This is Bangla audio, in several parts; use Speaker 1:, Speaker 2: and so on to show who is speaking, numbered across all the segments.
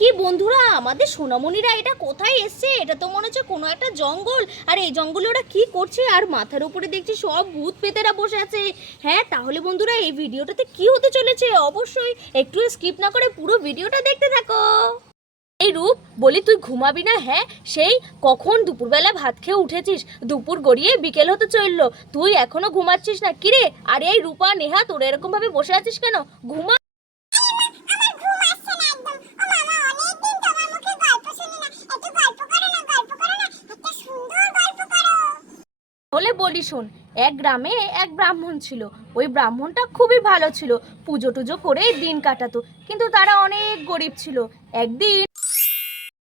Speaker 1: কি বন্ধুরা, আমাদের সোনামণিরা এটা কোথায় এসছে? এটা তো মনে হচ্ছে কোনো একটা জঙ্গল। আর এই জঙ্গলে ওরা কি করছে? আর মাথার উপরে দেখছি সব ভূত পেতেরা বসে আছে। হ্যাঁ তাহলে বন্ধুরা, এই ভিডিওটাতে কি হতে চলেছে? অবশ্যই একটু স্কিপ না করে পুরো ভিডিওটা দেখতে থাকো। এই রূপ, বলি তুই ঘুমাবি না? হ্যাঁ সেই কখন দুপুরবেলা ভাত খেয়ে উঠেছিস? দুপুর গড়িয়ে বিকেল হতে চলল। তুই এখনও ঘুমাচ্ছিস না? কিরে? আর এই রূপা, নেহা, তোরা এরকমভাবে বসে আছিস কেন? ঘুমা। বলি শোন, এক গ্রামে এক ব্রাহ্মণ ছিল। ওই ব্রাহ্মণটা খুবই ভালো ছিল, পুজো টুজো করে দিন কাটাতো। কিন্তু তারা অনেক গরিব ছিল। একদিন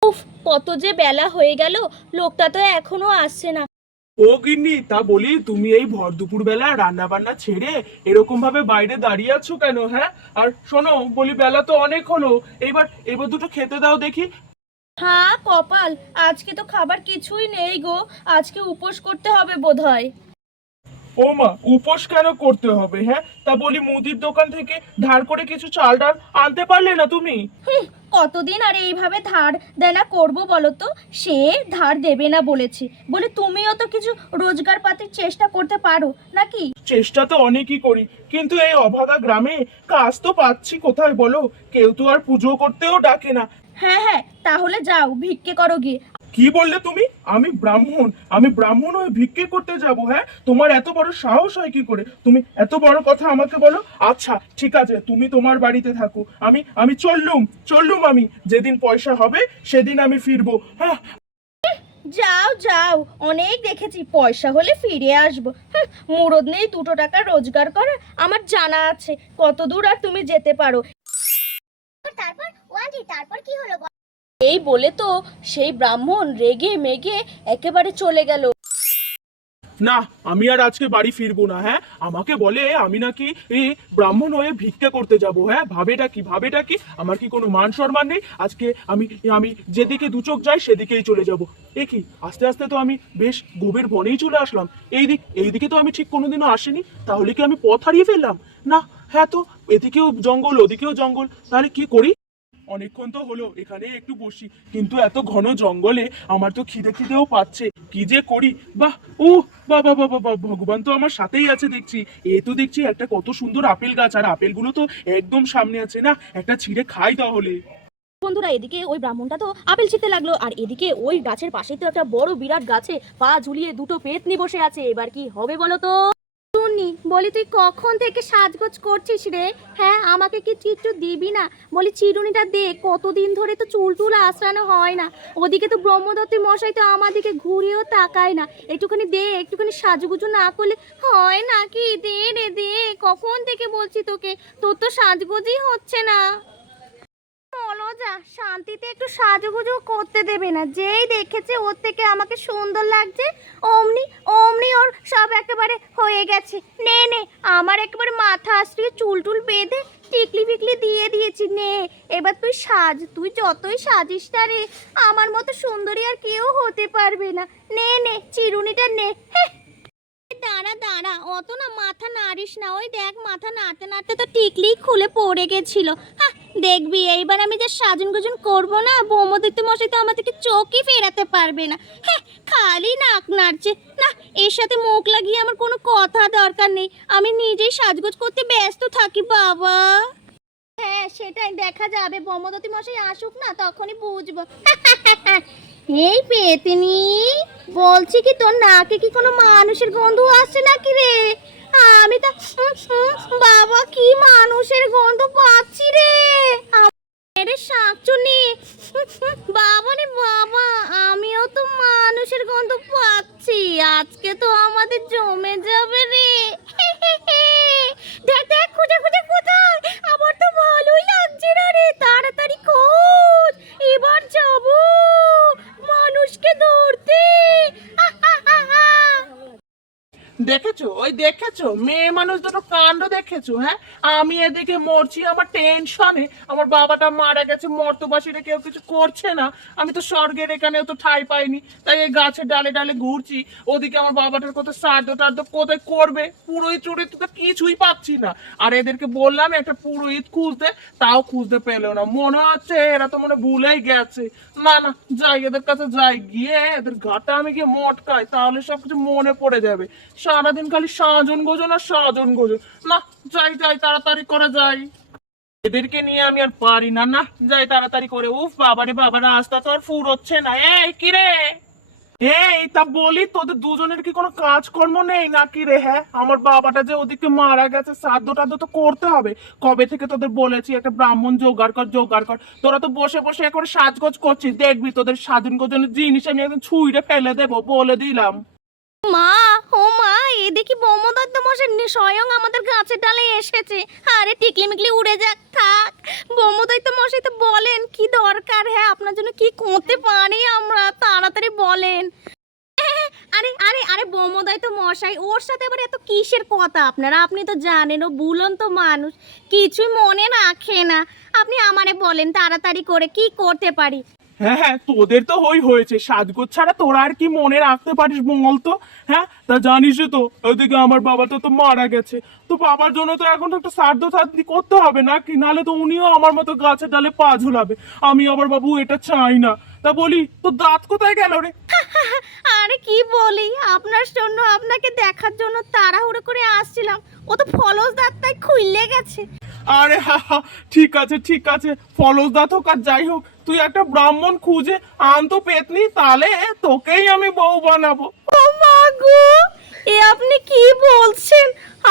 Speaker 1: উফ, কত যে বেলা হয়ে গেল, লোকটা তো এখনও আসছে না।
Speaker 2: ও গিন্নি, তা বলি, তুমি এই ভর দুপুর বেলা রান্না বান্না ছেড়ে এরকম ভাবে বাইরে দাঁড়িয়ে আছো কেন হ্যাঁ? আর শোনো, বলি বেলা তো অনেক হলো এবার এবার দুটো খেতে দাও দেখি
Speaker 1: হ্যাঁ কপাল আজকে তো খাবার কিছুই নেই গো। আজকে উপোস করতে হবে বোধহয়।
Speaker 2: ও মা উপোস কেন করতে হবে হ্যাঁ? তা বলি মুদির দোকান থেকে ধার করে কিছু চাল ডাল আনতে পারলে না তুমি?
Speaker 1: হুম, কতদিন আর এইভাবে ধার দেনা করব বলো তো? সে ধার দেবে না বলেছি। বলে তুমিও তো কিছু রোজগার পাতির চেষ্টা করতে পারো নাকি?
Speaker 2: চেষ্টা তো অনেকই করি কিন্তু এই অভাগা গ্রামে কাজ তো পাচ্ছি কোথায় বলো? কেউ তো আর পুজো করতেও ডাকে না।
Speaker 1: হ্যাঁ হ্যাঁ তাহলে যাও ভিক্ষে করো গিয়ে।
Speaker 2: কি বললে তুমি? আমি ব্রাহ্মণ আমি ব্রাহ্মণ হয়ে ভিক্ষে করতে যাব হ্যাঁ? তোমার এত বড় সাহস হয় কি করে? তুমি এত বড় কথা আমাকে বলো? আচ্ছা ঠিক আছে তুমি তোমার বাড়িতে থাকো। আমি আমি চললুম চললুম আমি। যেদিন পয়সা হবে সেদিন আমি ফিরবো হ্যাঁ?
Speaker 1: যাও যাও অনেক দেখেছি পয়সা হলে ফিরে আসব। মুরদ নেই দুটো টাকা রোজগার করা আমার জানা আছে কত দূর আর তুমি যেতে পারো।
Speaker 3: তারপর ওয়ান্টি তারপর কি হলো
Speaker 1: এই বলে তো সেই ব্রাহ্মণ রেগে মেগে একেবারে চলে গেল।
Speaker 2: না আমি আর আজকে বাড়ি ফিরবো না হ্যাঁ? আমাকে বলে আমি নাকি এই ব্রাহ্মণ হয়ে ভিক্ষা করতে যাব হ্যাঁ? ভাবেটা কি ভাবেটা কি? আমার কি কোনো মান সম্মান নেই? আজকে আমি আমি যেদিকে দু চোখ যাই সেদিকেই চলে যাব। এ কি আস্তে আস্তে তো আমি বেশ গভীর বনেই চলে আসলাম। এই দিক এই দিকে তো আমি ঠিক কোনোদিনও আসিনি। তাহলে কি আমি পথ হারিয়ে ফেললাম? না হ্যাঁ তো এদিকেও জঙ্গল ওদিকেও জঙ্গল। তাহলে কি করি? অনেকক্ষণ তো হলো, এখানে একটু বসি। কিন্তু এত ঘন জঙ্গলে আমার তো খিদে খিদেও পাচ্ছে। কি যে করি? বাহ ও বাবা বাবা বাবা ভগবান তো আমার সাথেই আছে দেখছি। এ তো দেখছি একটা কত সুন্দর আপেল গাছ, আর আপেলগুলো তো একদম সামনে আছে না? একটা ছিঁড়ে খাই তাহলে।
Speaker 1: বন্ধুরা, এদিকে ওই ব্রাহ্মণটা তো আপেল ছিঁড়তে লাগল, আর এদিকে ওই গাছের পাশেই তো একটা বড় বিরাট গাছে পা ঝুলিয়ে দুটো পেতনি বসে আছে। এবার কি হবে বলো তো? শুনি বলি, তুই কখন থেকে সাজগোজ করছিস রে? হ্যাঁ আমাকে কি চিত্র দিবি না? বলি, চিরুনিটা দে, কতদিন ধরে তো চুল টুল আশ্রানো হয় না। ওদিকে তো ব্রহ্মদত্তী মশাই তো আমাদিকে ঘুরেও তাকায় না। একটুখানি দে, একটুখানি সাজগুজো না করলে হয় নাকি দে রে, দে, কখন থেকে বলছি তোকে? তোর তো সাজগোজই হচ্ছে না। যা শান্তিতে একটু সাজুগুজু করতে দেবে না। যেই দেখেছে ওর থেকে আমাকে সুন্দর লাগছে, অমনি অমনি ওর সব একেবারে হয়ে গেছে। নে নে, আমার একেবারে মাথা আশ্রিয়ে চুল টুল বেঁধে টিকলি ফিকলি দিয়ে দিয়েছি, নে। এবার তুই সাজ, তুই যতই সাজিস না রে, আমার মতো সুন্দরী আর কেউ হতে পারবে না। নে নে, চিরুনিটা নে। হ্যাঁ দাঁড়া দাঁড়া, অত না মাথা নাড়িস না। ওই দেখ, মাথা নাড়তে নাড়তে তো টিকলি খুলে পড়ে গেছিল। হ্যাঁ দেখবি, এইবার আমি যে সাজন গুজন করব না, বৌমদিত্য মশাই তো আমার থেকে চোখই ফেরাতে পারবে না। হ্যাঁ খালি নাক নাড়ছে। না, এর সাথে মুখ লাগিয়ে আমার কোনো কথা দরকার নেই। আমি নিজেই সাজগোজ করতে ব্যস্ত থাকি, বাবা। হ্যাঁ সেটাই, দেখা যাবে। বমদতী মশাই আসুক না, তখনই বুঝব। এই পেতনি, বলছি কি তোর নাকে কি কোনো মানুষের গন্ধ আসছে নাকি রে? আমি তো বাবা, কি মানুষের গন্ধ পাচ্ছি রে? আরে শাকচুনি বাবা রে বাবা, আমিও তো মানুষের গন্ধ পাচ্ছি, আজকে তো আমাদের জমে যাবে রে দেখ দেখ খুঁজে খুঁজে কোথায় আমার তো ভালোই লাগছে না রে তাড়াতাড়ি খোঁজ এবার যাব মানুষকে ধরতে
Speaker 2: দেখেছ ওই দেখেছ মেয়ে মানুষ দুটো কাণ্ড দেখেছ হ্যাঁ? আমি এদিকে মরছি, আমার টেনশনে আমার বাবাটা মারা গেছে, মর্তবাসীরা কেউ কিছু করছে না। আমি তো স্বর্গের এখানেও তো ঠাই পাইনি। তাই এই গাছের ডালে ডালে ঘুরছি। ওদিকে আমার বাবাটার কত সার্ধ টার্ধ কোথায় করবে? পুরোহিত টুরোহিত তো কিছুই পাচ্ছি না। আর এদেরকে বললাম, একটা পুরোহিত খুঁজতে, তাও খুঁজতে পেল না। মনে হচ্ছে এরা তো মনে ভুলেই গেছে। না না, যাই, এদের কাছে যাই। গিয়ে এদের ঘাটা আমি গিয়ে মটকাই, তাহলে সবকিছু মনে পড়ে যাবে। সারাদিন খালি সাজন গোজন আর সাজন গোজন না, যাই যাই, তাড়াতাড়ি করে যাই। এদেরকে নিয়ে আমি আর পারি না। না, যাই, তাড়াতাড়ি করে। উফ, বাবারে তো আর না। এই কিরে এই, তা বলি, তোদের দুজনের কি কোনো কাজকর্ম নেই নাকি রে হ্যাঁ? আমার বাবাটা যে ওদিকে মারা গেছে শ্রাদ্ধ টাদ্ধ তো করতে হবে। কবে থেকে তোদের বলেছি, একটা ব্রাহ্মণ জোগাড় কর জোগাড় কর। তোরা তো বসে বসে এখন সাজগোজ করছিস। দেখবি তোদের স্বাধীন গোজনের জিনিস আমি একদম ছুঁড়ে ফেলে দেবো, বলে দিলাম।
Speaker 1: মা, ও মা এ দেখি বমদত্ত মশাই স্বয়ং আমাদের গাছের ডালে এসেছে। আরে টিকলি মিকলি উড়ে যাক, থাক। বমদত্ত মশাই তো বলেন, কি দরকার হ্যাঁ আপনার জন্য কি করতে পারি আমরা? তাড়াতাড়ি বলেন। আরে আরে আরে বমদয় তো মশাই, ওর সাথে আবার এত কিসের কথা? আপনারা, আপনি তো জানেন, ও বুলন তো মানুষ, কিছুই মনে রাখে না। আপনি আমারে বলেন, তাড়াতাড়ি করে কি করতে পারি?
Speaker 2: হ্যাঁ হ্যাঁ তোদের তো হই হয়েছে। সাজগোজ ছাড়া তোরা আর কি মনে রাখতে পারিস বল তো? হ্যাঁ তা জানিসই তো ওইদিকে আমার বাবাটা তো মারা গেছে। তো বাবার জন্য তো এখন একটা শ্রাদ্ধ শাদ্ধি করতে হবে নাকি? নাহলে তো উনিও আমার মতো গাছের ডালে পা ঝুলাবে। আমি আবার বাবু এটা চাই না। তা বলি তো দাঁত কোথায় গেল রে?
Speaker 1: আরে কি বলি আপনার জন্য আপনাকে দেখার জন্য তাড়াহুড়ো করে আসছিলাম। ও তো ফলস দাঁতটাই খুইলে গেছে।
Speaker 2: আরে হা হা ঠিক আছে ঠিক আছে। ফলস দাঁত হোক আর যাই হোক তুই একটা ব্রাহ্মণ খুঁজে আন তো পেতনি তাহলে তোকেই আমি বউ বানাবো।
Speaker 1: ও মা গো এ আপনি কি বলছেন?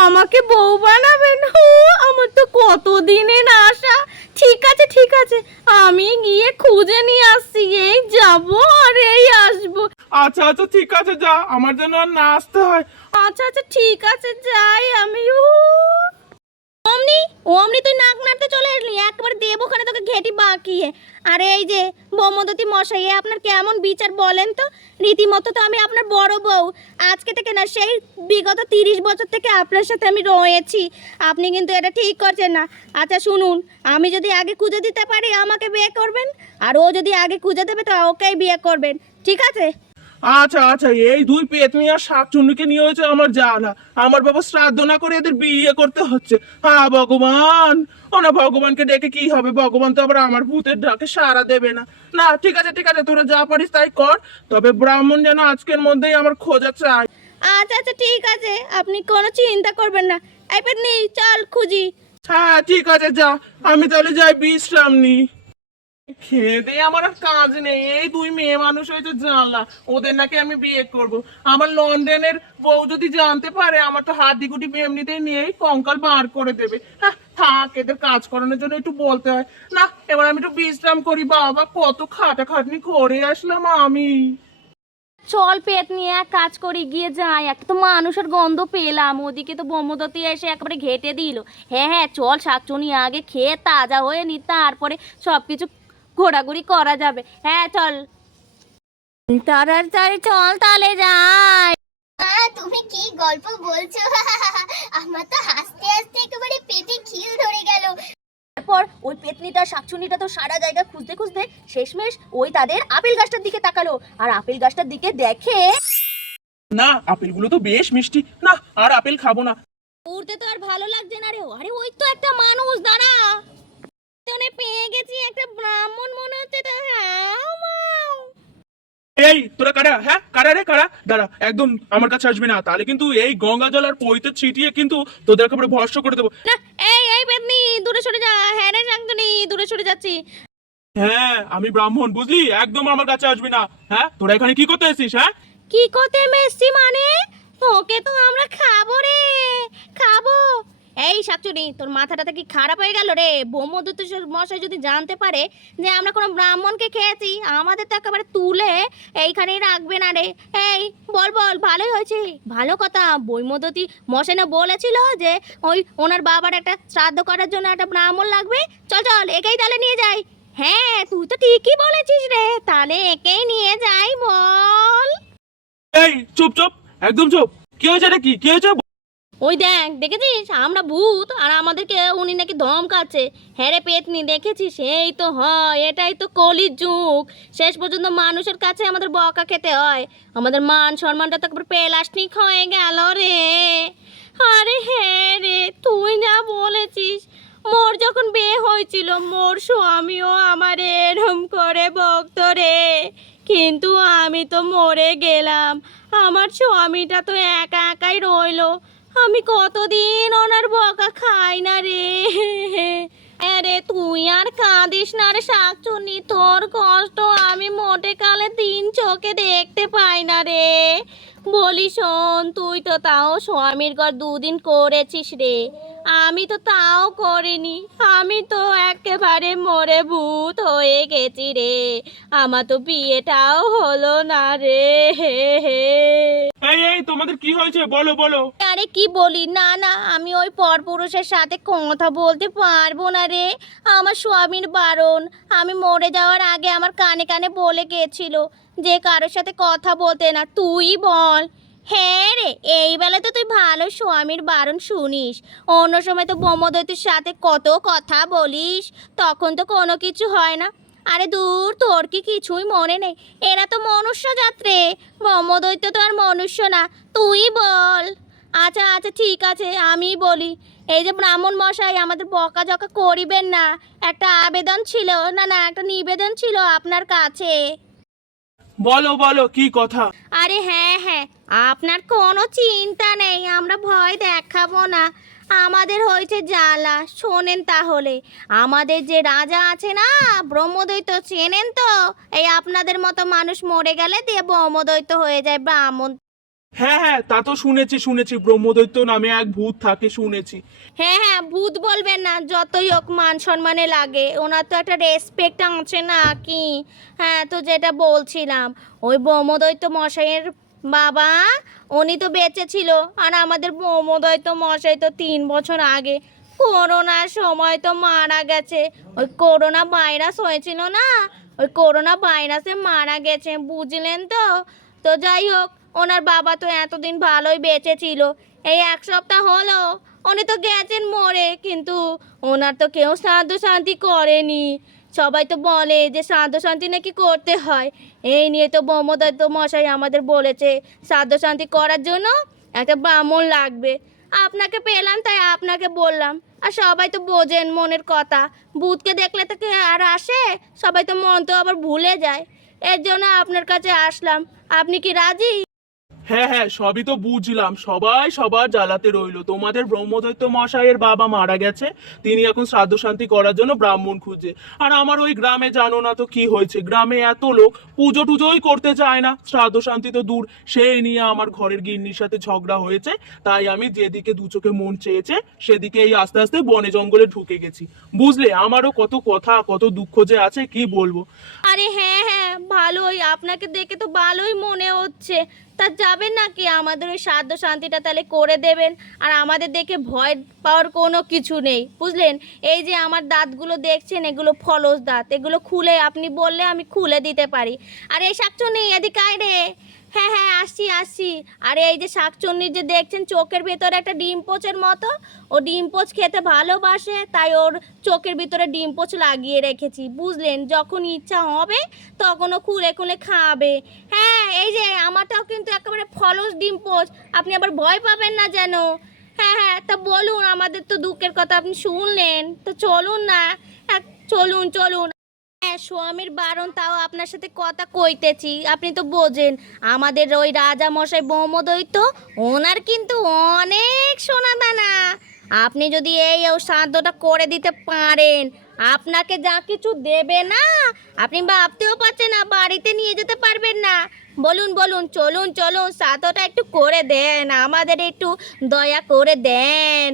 Speaker 1: আমাকে বউ বানাবেন? হো আমার তো কত দিনের আশা। ঠিক আছে ঠিক আছে আমি গিয়ে খুঁজে নিয়ে আসছি এই যাব আর এই আসব।
Speaker 2: আচ্ছা আচ্ছা ঠিক আছে যা আমার যেন আর না আসতে হয়।
Speaker 1: আচ্ছা আচ্ছা ঠিক আছে যাই আমি উ অমনি অমনি তুই নাক নাড়তে একবার দেব ওখানে, তোকে ঘেটি বাকিয়ে। আরে এই যে বমদতি মশাই আপনার কেমন বিচার বলেন তো? রীতিমতো তো আমি আপনার বড় বউ। আজকে থেকে না, সেই বিগত তিরিশ বছর থেকে আপনার সাথে আমি রয়েছি। আপনি কিন্তু এটা ঠিক করছেন না। আচ্ছা শুনুন, আমি যদি আগে খুঁজে দিতে পারি, আমাকে বিয়ে করবেন? আর ও যদি আগে খুঁজে দেবে, তো ওকেই বিয়ে করবেন। ঠিক আছে?
Speaker 2: আচ্ছা আচ্ছা এই দুই পেতনি আর শাকচুন্নিকে নিয়ে হয়েছে আমার জানা। আমার বাবা শ্রাদ্ধ না করে এদের বিয়ে করতে হচ্ছে। হ্যাঁ ভগবান। ও না ভগবানকে ডেকে কি হবে? ভগবান তো আবার আমার ভূতের ডাকে সারা দেবে না। না ঠিক আছে ঠিক আছে তোরা যা পারিস তাই কর। তবে ব্রাহ্মণ যেন আজকের মধ্যেই আমার খোঁজা চাই
Speaker 1: আচ্ছা আচ্ছা ঠিক আছে। আপনি কোনো চিন্তা করবেন না। এই পেতনি চল খুঁজি।
Speaker 2: হ্যাঁ ঠিক আছে যা। আমি তাহলে যাই বিশ্রাম নি। খেয়ে আমার আর কাজ নেই। এই দুই মেয়ে মানুষ হয়েছে জানলা। ওদের নাকি আমি বিয়ে করব। আমার লন্ডনের বউ যদি জানতে পারে, আমার তো হাড্ডি গুটি এমনিতেই নিয়েই কঙ্কাল বার করে দেবে। হ্যাঁ থাক, এদের কাজ করানোর জন্য একটু বলতে হয়। না, এবার আমি একটু বিশ্রাম করি, বাবা। কত খাটাখাটনি করে আসলাম আমি।
Speaker 1: চল পেট নিয়ে এক কাজ করি, গিয়ে যাই। একটা তো মানুষের গন্ধ পেলাম। ওদিকে তো ব্রহ্মদত্তি এসে একেবারে ঘেটে দিল। হ্যাঁ হ্যাঁ চল শাকচুনি আগে খেয়ে তাজা হয়ে নি, তারপরে সব কিছু ঘোরাঘুরি করা যাবে। হ্যাঁ চল। তাড়াতাড়ি চল তাহলে যাই।
Speaker 3: তুমি কি গল্প বলছো? আমার তো হাসতে হাসতে একেবারে পেটে খিল ধরে গেল।
Speaker 1: তারপর ওই পেতনিটা শাকচুনিটা তো সারা জায়গা খুঁজতে খুঁজতে শেষমেশ ওই তাদের আপেল গাছটার দিকে তাকালো। আর আপেল গাছটার দিকে দেখে
Speaker 2: না আপেলগুলো তো বেশ মিষ্টি। না আর আপেল খাব না।
Speaker 1: উড়তে তো আর ভালো লাগছে না রে আরে ওই তো একটা মানুষ দাঁড়া। তোনে পেয়ে গেছি একটা ব্রাহ্মণ মনে হচ্ছে তো।
Speaker 2: এই তোরা কারা? হ্যাঁ কারা রে কারা? দাঁড়া একদম আমার কাছে আসবি না। তাহলে কিন্তু এই গঙ্গা জল আর পইতে ছিটিয়ে কিন্তু তোদের একেবারে ভস্য করে দেবো।
Speaker 1: না এই এই বেদনি দূরে সরে যা। হ্যাঁ রে শান্তনি দূরে সরে যাচ্ছি।
Speaker 2: হ্যাঁ আমি ব্রাহ্মণ বুঝলি? একদম আমার কাছে আসবি না। হ্যাঁ তোরা এখানে কি করতে এসেছিস হ্যাঁ?
Speaker 1: কি করতে মেসছি মানে? তোকে তো আমরা খাব রে। খাব। এই শাকচুনি, তোর মাথাটা কি খারাপ হয়ে গেল রে? বোমদূত মশাই যদি জানতে পারে যে আমরা কোনো ব্রাহ্মণকে খেয়েছি, আমাদের তো একেবারে তুলে এইখানেই রাখবে না রে। এই, বল বল, ভালোই হয়েছে। ভালো কথা, বৈমদতি মশাই না বলেছিল যে ওই ওনার বাবার একটা শ্রাদ্ধ করার জন্য একটা ব্রাহ্মণ লাগবে? চল চল, একেই তাহলে নিয়ে যাই। হ্যাঁ তুই তো ঠিকই বলেছিস রে। তাহলে একেই নিয়ে যাই, বল।
Speaker 2: এই, চুপ চুপ, একদম চুপ। কি হয়েছে রে কি? কি হয়েছে?
Speaker 1: ওই দেখ, দেখেছিস? আমরা ভূত, আর আমাদেরকে উনি নাকি ধমকাচ্ছে। হ্যাঁ রে পেতনি, দেখেছিস? সেই তো হয়, এটাই তো কলির যুগ। শেষ পর্যন্ত মানুষের কাছে আমাদের বকা খেতে হয়। আমাদের মান সম্মানটা তো একবার প্লাস্টিক হয়ে গেল রে। আরে হ্যাঁ রে তুই যা বলেছিস। মোর যখন বিয়ে হয়েছিল, মোর স্বামীও আমার এরম করে বকত রে। কিন্তু আমি তো মরে গেলাম। আমার স্বামীটা তো একা একাই রইল। আমি কতদিন ওনার বকা খাই না রে? আরে তুই আর কাঁদিস না রে শাকচুনি তোর কষ্ট আমি মোটে কালে দিন চোখে দেখতে পাই না রে। বলি শোন, তুই তো তাও স্বামীর ঘর দুদিন করেছিস রে। আমি তো তাও করিনি। আমি তো একেবারে মরে ভূত হয়ে গেছি রে। আমার তো বিয়েটাও হলো না রে। হে হে
Speaker 2: এই এই তোমাদের কি হয়েছে? বলো বলো।
Speaker 1: আরে কি বলি? না না আমি ওই পরপুরুষের সাথে কথা বলতে পারব না রে। আমার স্বামীর বারণ। আমি মরে যাওয়ার আগে আমার কানে কানে বলে গেছিল যে কারোর সাথে কথা বলতে না। তুই বল। হ্যাঁ রে, এই বেলাতে তুই ভালো স্বামীর বারণ শুনিস। অন্য সময় তো বোমদৈতের সাথে কত কথা বলিস, তখন তো কোনো কিছু হয় না। আরে দূর, তোর কি কিছুই মনে নেই? এরা তো মনুষ্য যাত্রে ব্রহ্মদৈত্য তো আর মনুষ্য না, তুই বল। আচ্ছা আচ্ছা ঠিক আছে, আমি বলি। এই যে ব্রাহ্মণ মশাই আমাদের বকা জকা করিবেন না, একটা আবেদন ছিল, না না, একটা নিবেদন ছিল আপনার কাছে।
Speaker 2: বলো বলো কি কথা?
Speaker 1: আরে হ্যাঁ হ্যাঁ আপনার কোনো চিন্তা নেই আমরা ভয় দেখাবো না। আমাদের হয়েছে জ্বালা শোনেন তাহলে। আমাদের যে রাজা আছে না ব্রহ্মদৈত চেনেন তো? এই আপনাদের মতো মানুষ মরে গেলে দিয়ে ব্রহ্মদৈত হয়ে যায় ব্রাহ্মণ।
Speaker 2: হ্যাঁ হ্যাঁ তা তো শুনেছি শুনেছি। ব্রহ্মদৈত্য নামে এক ভূত থাকে শুনেছি।
Speaker 1: হ্যাঁ হ্যাঁ ভূত বলবেন না, যতই হোক মান সম্মানে লাগে। ওনার তো একটা রেসপেক্ট আছে না কি? হ্যাঁ তো যেটা বলছিলাম। ওই ব্রহ্মদৈত্য মশাইয়ের বাবা, উনি তো বেঁচে ছিল। আর আমাদের ব্রহ্মদৈত্য মশাই তো তিন বছর আগে। করোনার সময় তো মারা গেছে। ওই করোনা ভাইরাস হয়েছিল না? ওই করোনা ভাইরাসে মারা গেছে, বুঝলেন তো? তো যাই হোক, ওনার বাবা তো এতদিন ভালোই বেঁচে ছিল। এই এক সপ্তাহ হলো উনি তো গেছেন মরে, কিন্তু ওনার তো কেউ শ্রাদ্ধ শান্তি করেনি। সবাই তো বলে যে শ্রাদ্ধ শান্তি নাকি করতে হয়। এই নিয়ে তো ব্রহ্মদত্ত মশাই আমাদের বলেছে শ্রাদ্ধ শান্তি করার জন্য একটা ব্রাহ্মণ লাগবে। আপনাকে পেলাম তাই আপনাকে বললাম। আর সবাই তো বোঝেন মনের কথা। ভূতকে দেখলে তো আর আসে? সবাই তো মন তো আবার ভুলে যায়। এর জন্য আপনার কাছে আসলাম। আপনি কি রাজি?
Speaker 2: হ্যাঁ হ্যাঁ সবই তো বুঝলাম। সবাই সবার জ্বালাতে রইল। তোমাদের ব্রহ্মদৈত্য মশাইয়ের বাবা মারা গেছে। তিনি এখন শ্রাদ্ধ শান্তি করার জন্য ব্রাহ্মণ খুঁজে আর আমার ওই গ্রামে জানো না তো কি হয়েছে? গ্রামে এত লোক, পুজো টুজোই করতে চায় না। শ্রাদ্ধ শান্তি তো দূর। সেই নিয়ে আমার ঘরের গিন্নির সাথে ঝগড়া হয়েছে। তাই আমি যেদিকে দু চোখে মন চেয়েছে, সেদিকে এই আস্তে আস্তে বনে জঙ্গলে ঢুকে গেছি। বুঝলে, আমারও কত কথা, কত দুঃখ যে আছে, কি বলব?
Speaker 1: আরে হ্যাঁ হ্যাঁ ভালোই। আপনাকে দেখে তো ভালোই মনে হচ্ছে। তা যাবেন নাকি? আমাদের ওই সাধ্য শান্তিটা তাহলে করে দেবেন। আর আমাদের দেখে ভয় পাওয়ার কোনো কিছু নেই, বুঝলেন? এই যে আমার দাঁতগুলো দেখছেন, এগুলো ফলস দাঁত। এগুলো খুলে আপনি বললে আমি খুলে দিতে পারি। আর, এই শাকচুনি এদিকে আয় রে। হ্যাঁ হ্যাঁ আসছি আসছি। আর এই যে শাকচুন্নির যে দেখছেন চোখের ভেতরে একটা ডিম পোচের মতো। ও ডিম পোচ খেতে ভালোবাসে তাই ওর চোখের ভিতরে ডিম পোচ লাগিয়ে রেখেছি। বুঝলেন যখন ইচ্ছা হবে তখন ও খুলে খুলে খাবে। হ্যাঁ এই যে আমারটাও কিন্তু একেবারে ফলস ডিম পোচ। আপনি আবার ভয় পাবেন না যেন। হ্যাঁ হ্যাঁ তা বলুন আমাদের তো দুঃখের কথা আপনি শুনলেন। তো চলুন না। হ্যাঁ, চলুন চলুন। হ্যাঁ স্বামীর বারণ তাও আপনার সাথে কথা কইতেছি। আপনি তো বোঝেন, আমাদের ওই রাজা মশাই ব্রহ্মদৈত্য ওনার কিন্তু অনেক সোনা দানা আপনি যদি এই ও শ্রাদ্ধটা করে দিতে পারেন, আপনাকে যা কিছু দেবে না, আপনি ভাবতেও পারছেন না, বাড়িতে নিয়ে যেতে পারবেন না। বলুন বলুন, চলুন চলুন শ্রাদ্ধটা একটু করে দেন, আমাদের একটু দয়া করে দেন।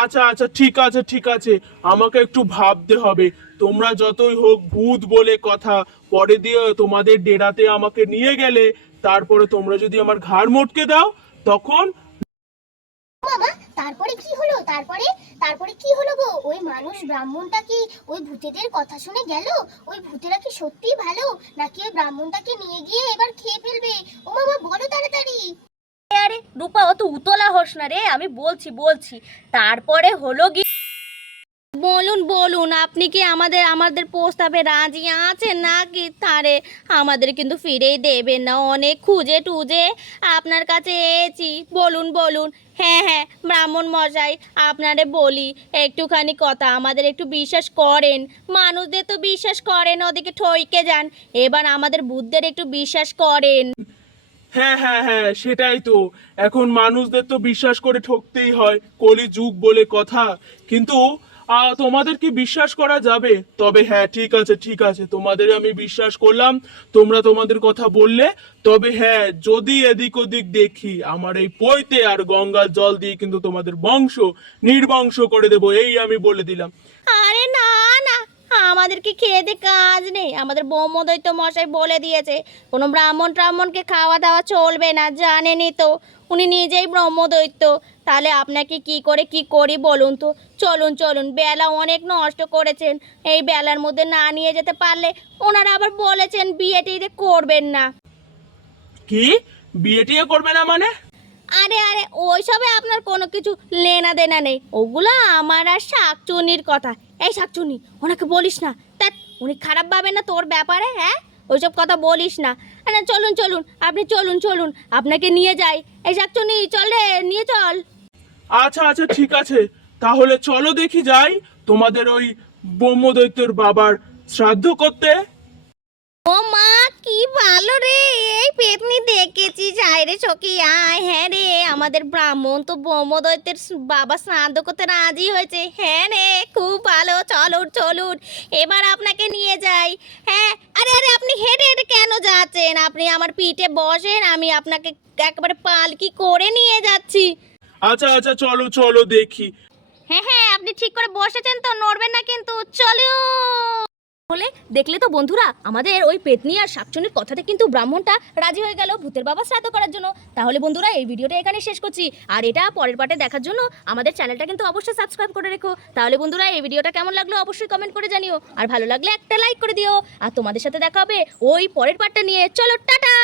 Speaker 2: আচ্ছা আচ্ছা ঠিক আছে ঠিক আছে, আমাকে একটু ভাবতে হবে। তোমরা যতই হোক ভূত বলে কথা পরে দিয়ে তোমাদের ডেরাতে আমাকে নিয়ে গেলে তারপরে তোমরা যদি আমার ঘাড় মটকে দাও তখন
Speaker 3: বাবা তারপরে কি হলো? তারপরে তারপরে কি হলো গো? ওই মানুষ ব্রাহ্মণটা কি ওই ভূতেদের কথা শুনে গেল? ওই ভূতেরা কি সত্যি ভালো? নাকি ওই ব্রাহ্মণটাকে নিয়ে গিয়ে এবার খেয়ে ফেলবে? ও মামা বলো তাড়াতাড়ি।
Speaker 1: আরে রূপা অত উতলা হোস না রে। আমি বলছি বলছি। তারপরে হলো কি বলুন বলুন, আপনি কি আমাদের আমাদের প্রস্তাবে রাজি আছেন নাকি? তারে আমাদের কিন্তু ফিরেই দেবেন না, অনেক খুঁজে টুজে আপনার কাছে এসেছি। বলুন বলুন। হ্যাঁ হ্যাঁ ব্রাহ্মণ মশাই, আপনারে বলি, একটুখানি কথা, আমাদের একটু বিশ্বাস করেন। মানুষদের তো বিশ্বাস করেন, ওদিকে ঠইকে যান। এবার আমাদের বুদ্ধের একটু বিশ্বাস করেন।
Speaker 2: হ্যাঁ হ্যাঁ হ্যাঁ সেটাই তো। এখন মানুষদের তো বিশ্বাস করে ঠকতেই হয় কলি যুগ বলে কথা। কিন্তু তোমাদের কি বিশ্বাস করা যাবে? তবে হ্যাঁ ঠিক আছে ঠিক আছে, তোমাদের আমি বিশ্বাস করলাম, তোমরা তোমাদের কথা বললে, তবে হ্যাঁ যদি এদিক ওদিক দেখি, আমার এই পইতে আর গঙ্গার জল দিয়ে কিন্তু তোমাদের বংশ নির্বংশ করে দেবো, এই আমি বলে দিলাম।
Speaker 1: আরে না আমাদেরকে খেয়ে দিয়ে কাজ নেই। আমাদের ব্রহ্মদৈত্য মশাই বলে দিয়েছে, কোনো ব্রাহ্মণ ট্রাহ্মণকে খাওয়া দাওয়া চলবে না, জানেনই তো। উনি নিজেই ব্রহ্মদৈত্য। তাহলে আপনাকে কি করে, কি করি বলুন তো? চলুন চলুন, বেলা অনেক নষ্ট করেছেন। এই বেলার মধ্যে না নিয়ে যেতে পারলে ওনারা আবার বলেছেন বিয়ে টিয়ে করবেন না।
Speaker 2: কি? বিয়ে টিয়ে করবে না মানে?
Speaker 1: আরে আরে ওইসবে আপনার কোনো কিছু লেনা দেনা নেই। ওগুলো আমার আর শাকচুনির কথা। এই শাকচুনি ওনাকে বলিস না। তা উনি খারাপ ভাবে না তোর ব্যাপারে হ্যাঁ? ওইসব কথা বলিস না। না চলুন চলুন আপনি চলুন চলুন আপনাকে নিয়ে যাই। এই শাকচুনি চল রে নিয়ে চল।
Speaker 2: আচ্ছা আচ্ছা ঠিক আছে। তাহলে চলো দেখি যাই তোমাদের ওই ব্রহ্মদৈত্যের বাবার শ্রাদ্ধ করতে।
Speaker 1: ও মা কি ভালো রে? এই পেতনি দেখেছি। যাই রে চকি আয়। হ্যাঁ রে আমাদের ব্রাহ্মণ তো ব্রহ্মদৈত্যের বাবা স্নান করতে রাজি হয়েছে। হ্যাঁ রে খুব ভালো। চলুন চলুন এবার আপনাকে নিয়ে যাই। হ্যাঁ আরে আরে আপনি হেঁটে হেঁটে কেন যাচ্ছেন? আপনি আমার পিঠে বসেন আমি আপনাকে একবারে পালকি করে নিয়ে যাচ্ছি।
Speaker 2: আচ্ছা আচ্ছা চলো চলো দেখি।
Speaker 1: হ্যাঁ হ্যাঁ আপনি ঠিক করে বসেছেন তো নড়বেন না কিন্তু। চলো বলে দেখলে তো বন্ধুরা, আমাদের ওই পেতনি আর শাকচুনির কথাতে কিন্তু ব্রাহ্মণটা রাজি হয়ে গেল ভূতের বাবা শ্রাদ্ধ করার জন্য। তাহলে বন্ধুরা, এই ভিডিওটা এখানে শেষ করছি। আর এটা পরের পাটে দেখার জন্য আমাদের চ্যানেলটা কিন্তু অবশ্যই সাবস্ক্রাইব করে রেখো। তাহলে বন্ধুরা, এই ভিডিওটা কেমন লাগল অবশ্যই কমেন্ট করে জানিও। আর ভালো লাগলে একটা লাইক করে দিও। আর তোমাদের সাথে দেখা হবে ওই পরের পাটটা নিয়ে। চলো, টাটা!